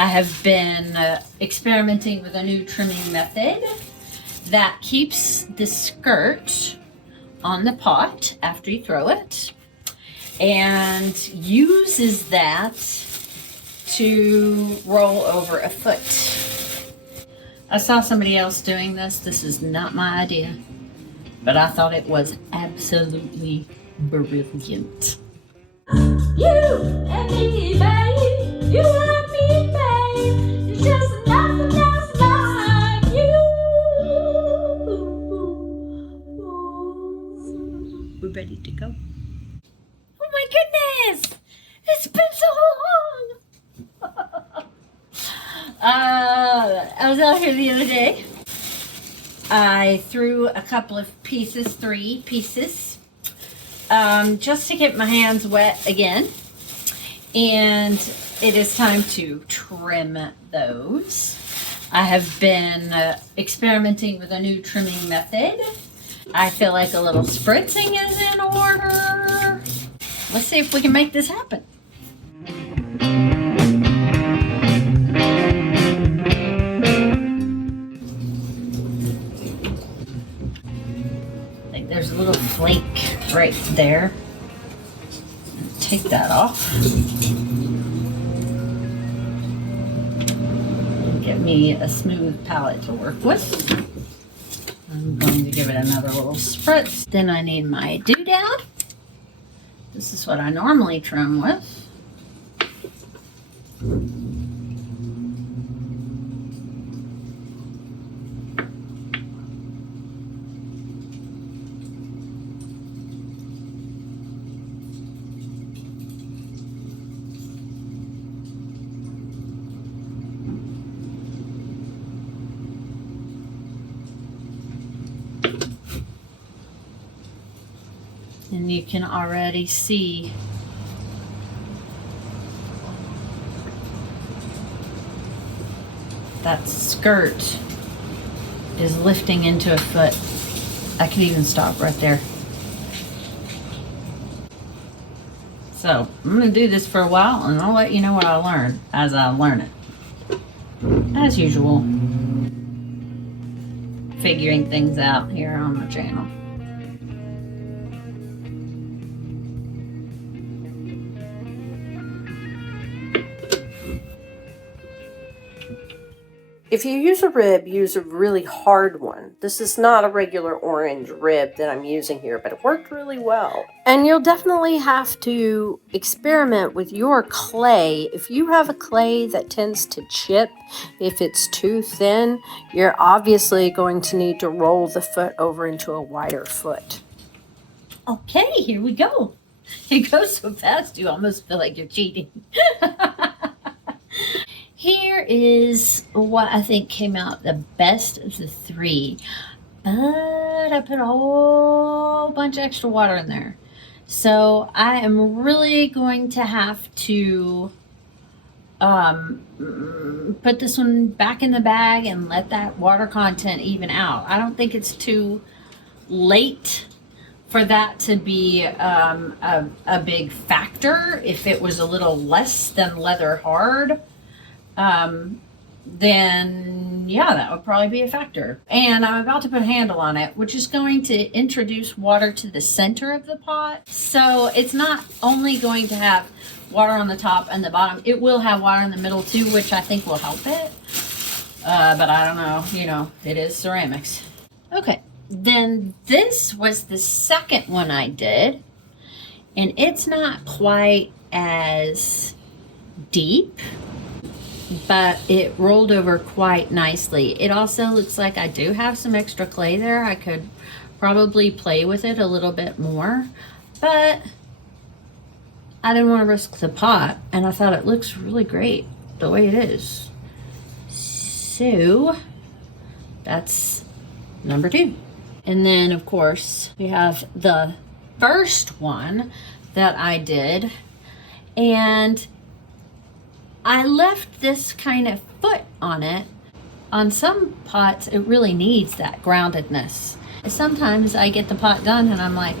I have been experimenting with a new trimming method that keeps the skirt on the pot after you throw it and uses that to roll over a foot. I saw somebody else doing this. This is not my idea, but I thought it was absolutely brilliant. You and me, babe. You and me, babe. It's just nothing else like you. We're ready to go. Oh my goodness! It's been so long. I was out here the other day. I threw a couple of pieces, 3 pieces, just to get my hands wet again. And it is time to trim those. I have been experimenting with a new trimming method. I feel like a little spritzing is in order. Let's see if we can make this happen. I think there's a little flake right there. Take that off. Get me a smooth palette to work with. I'm going to give it another little spritz. Then I need my doodad. This is what I normally trim with. And you can already see that skirt is lifting into a foot. I could even stop right there. So I'm going to do this for a while and I'll let you know what I learn as I learn it. As usual, figuring things out here on the channel. If you use a rib, use a really hard one. This is not a regular orange rib that I'm using here, but it worked really well. And you'll definitely have to experiment with your clay. If you have a clay that tends to chip, if it's too thin, you're obviously going to need to roll the foot over into a wider foot. Okay, here we go. It goes so fast you almost feel like you're cheating. Here is what I think came out the best of the 3, but I put a whole bunch of extra water in there. So I am really going to have to put this one back in the bag and let that water content even out. I don't think it's too late for that to be a big factor. If it was a little less than leather hard, then yeah, that would probably be a factor. And I'm about to put a handle on it, which is going to introduce water to the center of the pot. So it's not only going to have water on the top and the bottom, it will have water in the middle too, which I think will help it. But I don't know, you know, it is ceramics. Okay, then this was the second one I did, and it's not quite as deep, but it rolled over quite nicely. It also looks like I do have some extra clay there. I could probably play with it a little bit more, but I didn't want to risk the pot, and I thought it looks really great the way it is. So that's number 2. And then of course we have the first one that I did, and I left this kind of foot on it. On some pots, it really needs that groundedness. Sometimes I get the pot done and I'm like,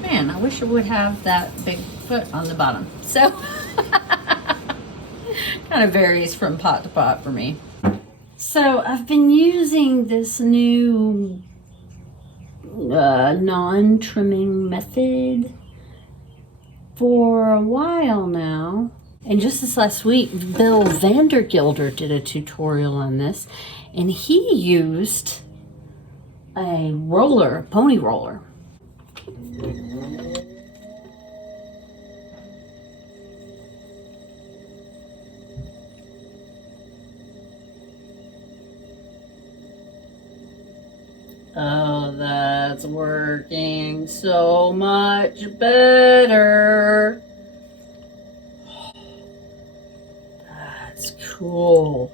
man, I wish it would have that big foot on the bottom. So kind kind of varies from pot to pot for me. So I've been using this new non-trimming method for a while now. And just this last week, Bill Vandergilder did a tutorial on this, and he used a roller, pony roller. Oh, that's working so much better. That's cool.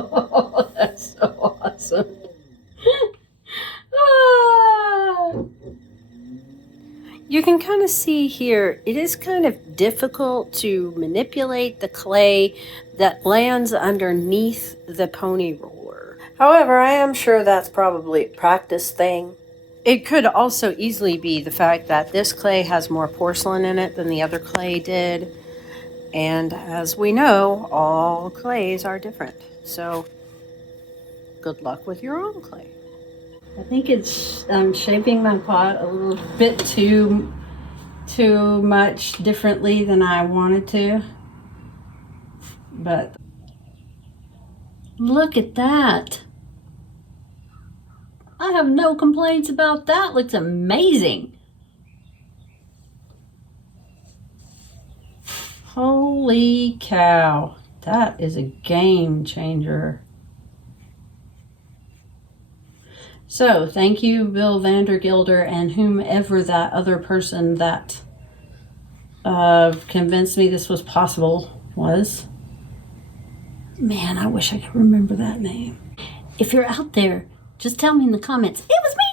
Oh, that's so awesome. Ah. You can kind of see here, it is kind of difficult to manipulate the clay that lands underneath the pony roller. However, I am sure that's probably a practice thing. It could also easily be the fact that this clay has more porcelain in it than the other clay did. And as we know, all clays are different. So good luck with your own clay. I think it's shaping my pot a little bit too much differently than I wanted to. But look at that. I have no complaints about that. Looks amazing. Holy cow. That is a game changer. So, thank you, Bill Vandergilder, and whomever that other person that convinced me this was possible was. Man, I wish I could remember that name. If you're out there, just tell me in the comments, it was me!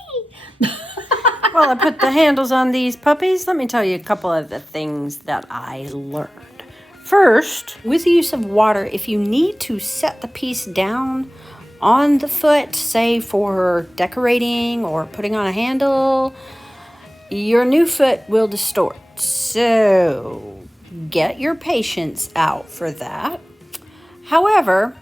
While I put the handles on these puppies, let me tell you a couple of the things that I learned. First, with the use of water, if you need to set the piece down on the foot, say for decorating or putting on a handle, your new foot will distort. So get your patience out for that. However,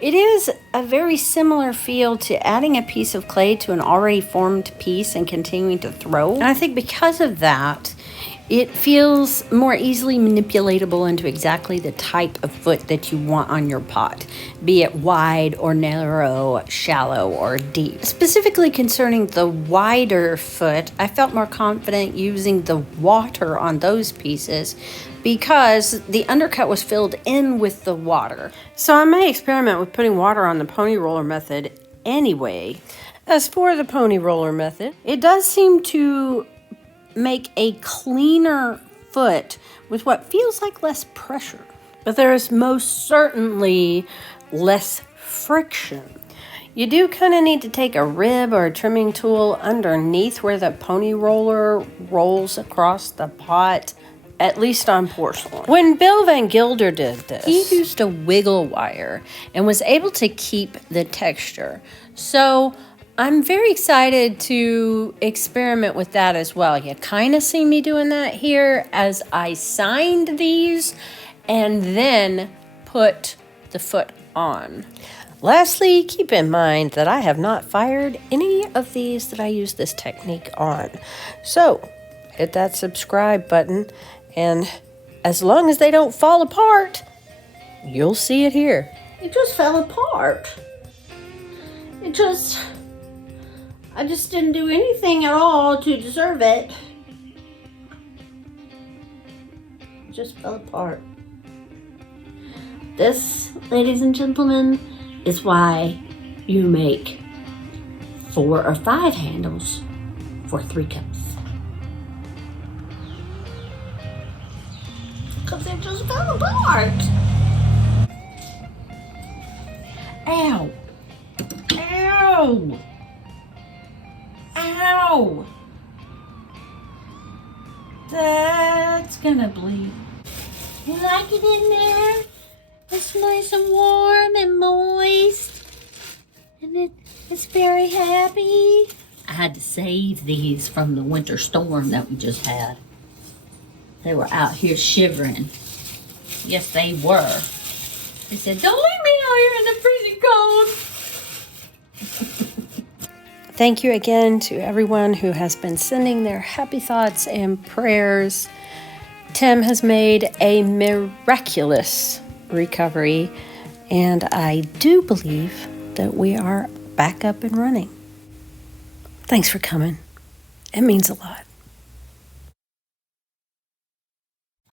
it is a very similar feel to adding a piece of clay to an already formed piece and continuing to throw. And I think because of that, it feels more easily manipulatable into exactly the type of foot that you want on your pot, be it wide or narrow, shallow or deep. Specifically concerning the wider foot, I felt more confident using the water on those pieces because the undercut was filled in with the water. So I may experiment with putting water on the pony roller method anyway. As for the pony roller method, it does seem to make a cleaner foot with what feels like less pressure. But there is most certainly less friction. You do kind of need to take a rib or a trimming tool underneath where the pony roller rolls across the pot, at least on porcelain. When Bill Van Gilder did this, he used a wiggle wire and was able to keep the texture. So I'm very excited to experiment with that as well. You kind of see me doing that here as I signed these and then put the foot on. Lastly, keep in mind that I have not fired any of these that I use this technique on. So hit that subscribe button, and as long as they don't fall apart, you'll see it here. It just fell apart. I just didn't do anything at all to deserve it. It just fell apart. This, ladies and gentlemen, is why you make 4 or 5 handles for 3 cups. Because it just fell apart. Ow. Ow. Ow! Ow! That's gonna bleed. You like it in there? It's nice and warm and moist. And it's very happy. I had to save these from the winter storm that we just had. They were out here shivering. Yes, they were. They said, don't leave me out here in the freezing cold. Thank you again to everyone who has been sending their happy thoughts and prayers. Tim has made a miraculous recovery, and I do believe that we are back up and running. Thanks for coming. It means a lot.